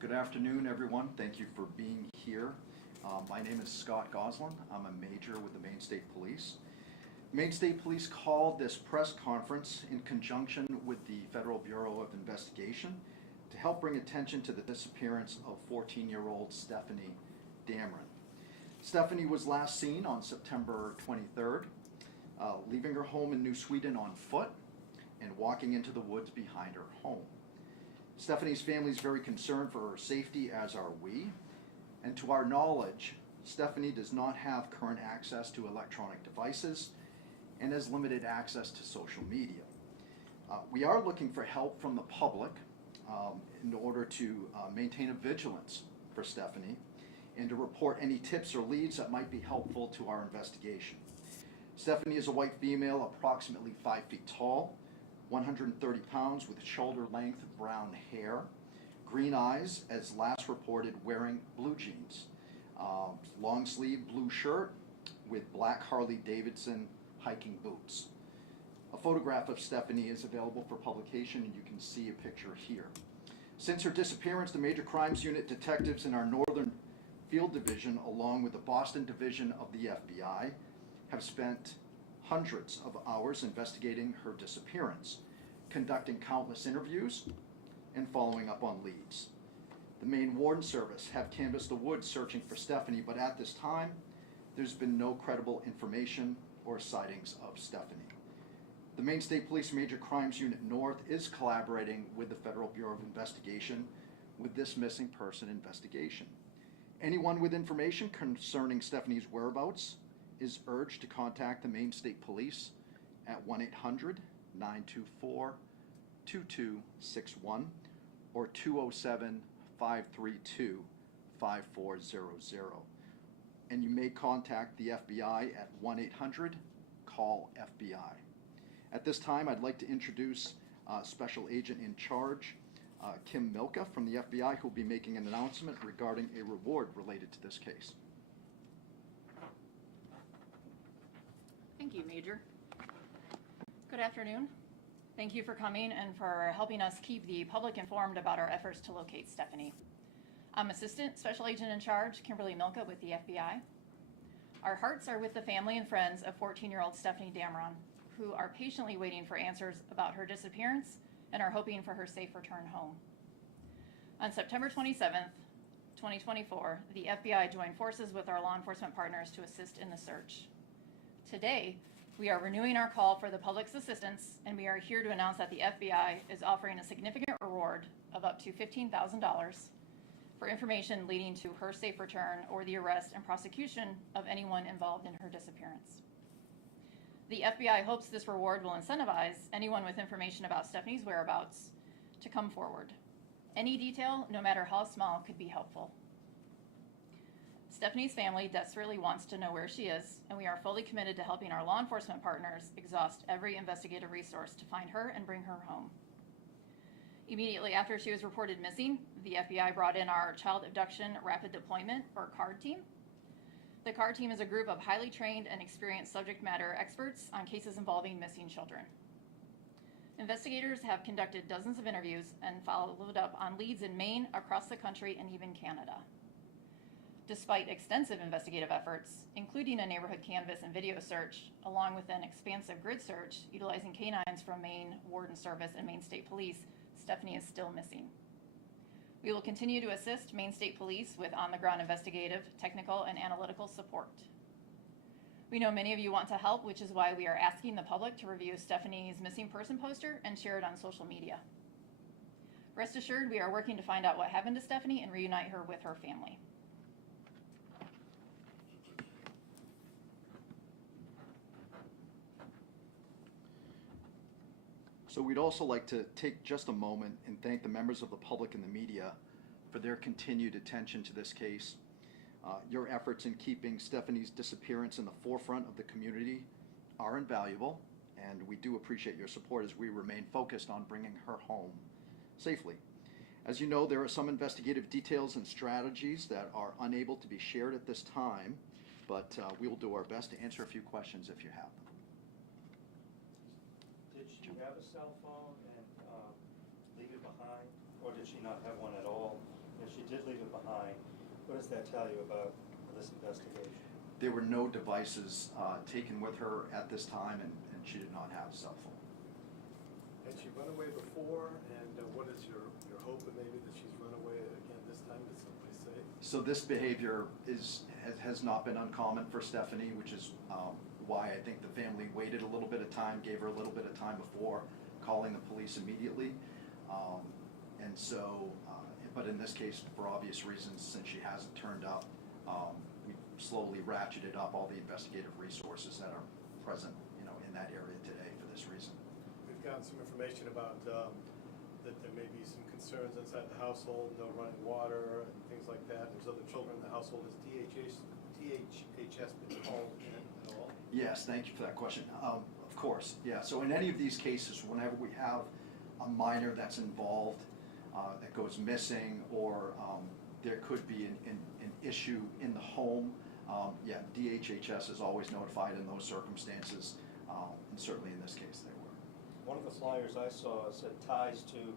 Good afternoon, everyone. Thank you for being here. My name is Scott Goslin. I'm a major with the Maine State Police. Maine State Police called this press conference in conjunction with the Federal Bureau of Investigation to help bring attention to the disappearance of 14-year-old Stefanie Damron. Stefanie was last seen on September 23rd, leaving her home in New Sweden on foot and walking into the woods behind her home. Stefanie's family is very concerned for her safety, as are we. And to our knowledge, Stefanie does not have current access to electronic devices and has limited access to social media. We are looking for help from the public in order to maintain a vigilance for Stefanie and to report any tips or leads that might be helpful to our investigation. Stefanie is a white female, approximately 5 feet tall, 130 pounds, with shoulder-length brown hair, green eyes, as last reported wearing blue jeans, long-sleeve blue shirt with black Harley-Davidson hiking boots. A photograph of Stefanie is available for publication, and you can see a picture here. Since her disappearance, the Major Crimes Unit detectives in our Northern Field Division, along with the Boston Division of the FBI, have spent hundreds of hours investigating her disappearance, conducting countless interviews, and following up on leads. The Maine Warden Service have canvassed the woods searching for Stefanie, but at this time, there's been no credible information or sightings of Stefanie. The Maine State Police Major Crimes Unit North is collaborating with the Federal Bureau of Investigation with this missing person investigation. Anyone with information concerning Stefanie's whereabouts is urged to contact the Maine State Police at 1-800-924-2261 or 207-532-5400. And you may contact the FBI at 1-800-CALL-FBI. At this time, I'd like to introduce Special Agent in Charge, Kim Milka from the FBI, who will be making an announcement regarding a reward related to this case. Thank you, Major. Good afternoon. Thank you for coming and for helping us keep the public informed about our efforts to locate Stefanie. I'm Assistant Special Agent in Charge, Kimberly Milka with the FBI. Our hearts are with the family and friends of 14-year-old Stefanie Damron, who are patiently waiting for answers about her disappearance and are hoping for her safe return home. On September 27th, 2024, the FBI joined forces with our law enforcement partners to assist in the search. Today, we are renewing our call for the public's assistance, and we are here to announce that the FBI is offering a significant reward of up to $15,000 for information leading to her safe return or the arrest and prosecution of anyone involved in her disappearance. The FBI hopes this reward will incentivize anyone with information about Stefanie's whereabouts to come forward. Any detail, no matter how small, could be helpful. Stefanie's family desperately wants to know where she is, and we are fully committed to helping our law enforcement partners exhaust every investigative resource to find her and bring her home. Immediately after she was reported missing, the FBI brought in our Child Abduction Rapid Deployment, or CARD team. The CARD team is a group of highly trained and experienced subject matter experts on cases involving missing children. Investigators have conducted dozens of interviews and followed up on leads in Maine, across the country, and even Canada. Despite extensive investigative efforts, including a neighborhood canvass and video search, along with an expansive grid search utilizing canines from Maine Warden Service and Maine State Police, Stefanie is still missing. We will continue to assist Maine State Police with on-the-ground investigative, technical, and analytical support. We know many of you want to help, which is why we are asking the public to review Stefanie's missing person poster and share it on social media. Rest assured, we are working to find out what happened to Stefanie and reunite her with her family. So we'd also like to take just a moment and thank the members of the public and the media for their continued attention to this case. Your efforts in keeping Stefanie's disappearance in the forefront of the community are invaluable, and we do appreciate your support as we remain focused on bringing her home safely. As you know, there are some investigative details and strategies that are unable to be shared at this time, but we will do our best to answer a few questions if you have them. Did she have a cell phone and leave it behind, or did she not have one at all? If did leave it behind. What does that tell you about this investigation? There were no devices taken with her at this time, and she did not have a cell phone. Had she run away before, and what is your hope that maybe that she's run away again this time, did somebody say? So this behavior has not been uncommon for Stefanie, which is why I think the family waited a little bit of time, gave her a little bit of time before calling the police immediately. And so, but in this case, for obvious reasons, since she hasn't turned up, we slowly ratcheted up all the investigative resources that are present, in that area today for this reason. We've gotten some information about that there may be some concerns inside the household, no running water and things like that. There's other children in the household. Has DHHS been called in at all? Yes, thank you for that question. Of course, yeah. So in any of these cases, whenever we have a minor that's involved, that goes missing, or there could be an issue in the home, yeah, DHHS is always notified in those circumstances, and certainly in this case they were. One of the flyers I saw said ties to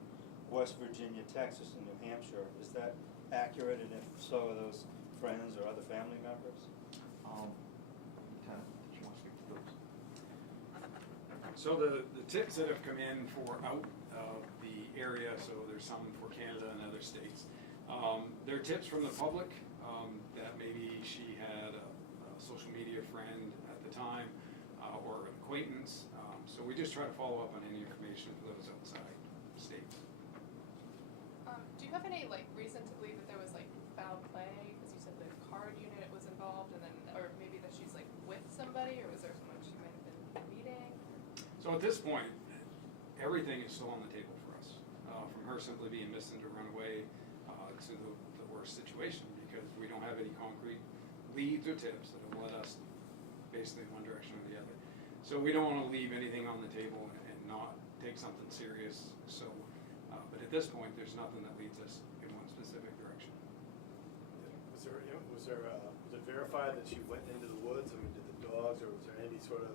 West Virginia, Texas, and New Hampshire. Is that accurate? And if so, are those friends or other family members? Lieutenant, did you want to speak to those? So the tips that have come in for out of the area, so there's some for Canada and other states, they're tips from the public that maybe she had a social media friend at the time or an acquaintance. So we just try to follow up on any information for those outside states. Do you have any reason to believe that there was foul play? Because you said the card unit was involved, and then, or maybe that she's with somebody, or was there someone she might have been meeting? So at this point, everything is still on the table for us. From her simply being missing to run away to the worst situation, because we don't have any concrete leads or tips that will let us basically one direction or the other. So we don't want to leave anything on the table and not take something serious. So, but at this point, there's nothing that leads us in one specific direction. Was it verified that she went into the woods? I mean, did the dogs, or was there any sort of,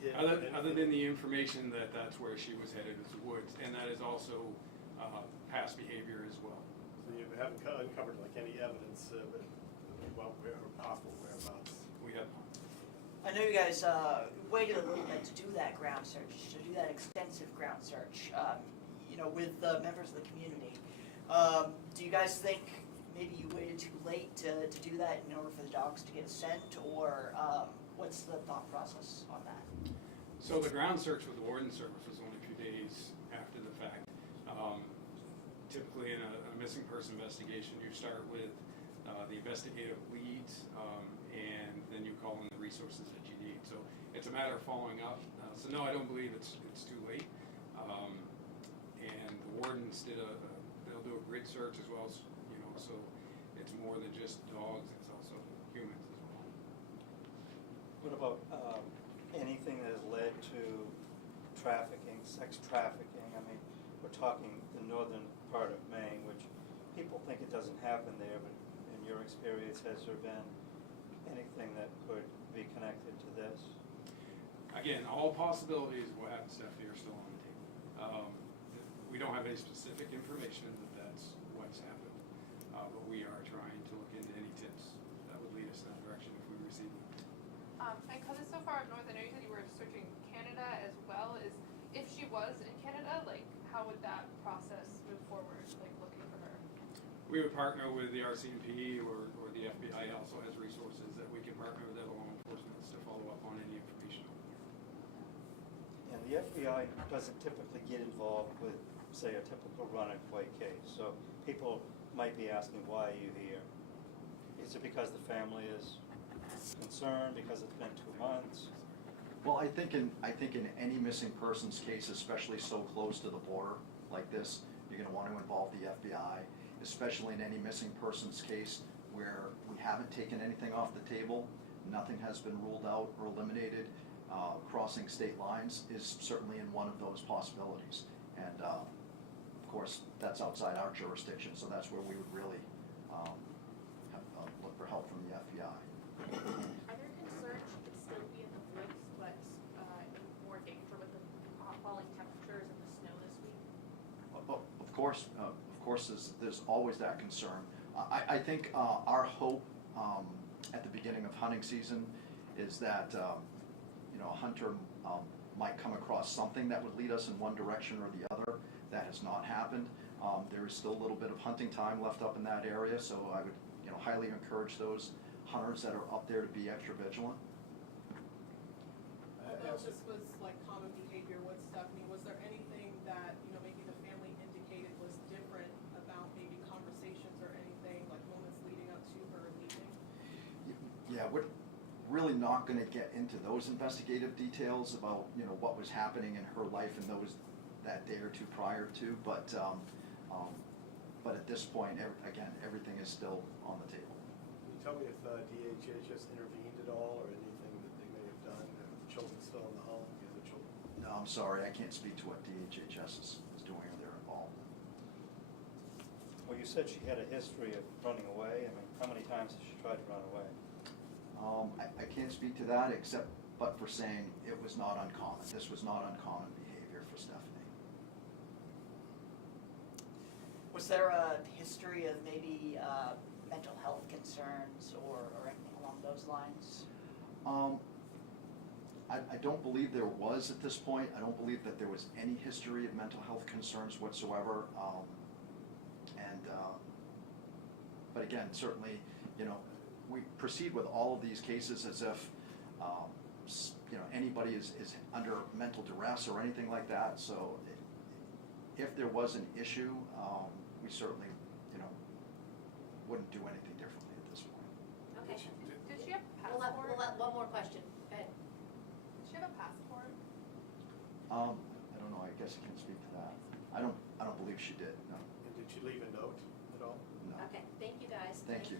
hit? Other than the information that that's where she was headed, is the woods, and that is also past behavior as well. So you haven't uncovered any evidence about her possible whereabouts? We have. I know you guys waited a little bit to do that ground search, to do that extensive ground search, with members of the community. Do you guys think maybe you waited too late to do that in order for the dogs to get a scent, or what's the thought process on that? So the ground search with the Warden Service was only a few days after the fact. Typically in a missing person investigation, you start with the investigative leads, and then you call in the resources that you need. So it's a matter of following up. So no, I don't believe it's too late. And the wardens they'll do a grid search as well as, so it's more than just dogs, it's also humans as well. What about anything that has led to trafficking, sex trafficking? I mean, we're talking the northern part of Maine, which people think it doesn't happen there, but in your experience, has there been anything that could be connected to this? Again, all possibilities of what happened to Stephanie are still on the table. We don't have any specific information that that's what's happened, but we are trying to look into any tips that would lead us in that direction if we receive them. And because it's so far up north, I know you said you were searching Canada as well. If she was in Canada, how would that process move forward, looking for her? We would partner with the RCMP or the FBI also has resources that we can partner with other law enforcement to follow up on any information. And the FBI doesn't typically get involved with, say, a typical run-and-away case. So people might be asking, why are you here? Is it because the family is concerned, because it's been 2 months? Well, I think in any missing persons case, especially so close to the border like this, you're going to want to involve the FBI, especially in any missing persons case where we haven't taken anything off the table, nothing has been ruled out or eliminated. Crossing state lines is certainly in one of those possibilities, and of course that's outside our jurisdiction, so that's where we would really look for help from the FBI. Are there concerns she could still be in the woods, but in more danger with the falling temperatures and the snow this week? Of course, there's always that concern. I think our hope at the beginning of hunting season is that you know, a hunter might come across something that would lead us in one direction or the other. That has not happened. There is still a little bit of hunting time left up in that area, so I would, you know, highly encourage those hunters that are up there to be extra vigilant. Although this was like common behavior with Stephanie, was there anything that, you know, maybe the family indicated was different about maybe conversations or anything, like moments leading up to her leaving? Yeah, we're really not going to get into those investigative details about, you know, what was happening in her life in that day or two prior to, but at this point, again, everything is still on the table. Can you tell me if DHHS intervened at all, or anything that they may have done, if the children still in the home, the other children? No, I'm sorry, I can't speak to what DHHS is doing or they're involved. Well, you said she had a history of running away. I mean, how many times has she tried to run away? I can't speak to that but for saying it was not uncommon. This was not uncommon behavior for Stephanie. Was there a history of maybe mental health concerns or anything along those lines? I don't believe there was at this point. I don't believe that there was any history of mental health concerns whatsoever. But again, certainly, you know, we proceed with all of these cases as if, you know, anybody is under mental duress or anything like that. So if there was an issue, we certainly, you know, wouldn't do anything differently at this point. Did Okay. she have a We'll passport? let one more question. Go ahead. Did she have a passport? I don't know. I guess I can't speak to that. I don't believe she did. No. And did she leave a note at all? No. Okay, thank you guys. Thank you.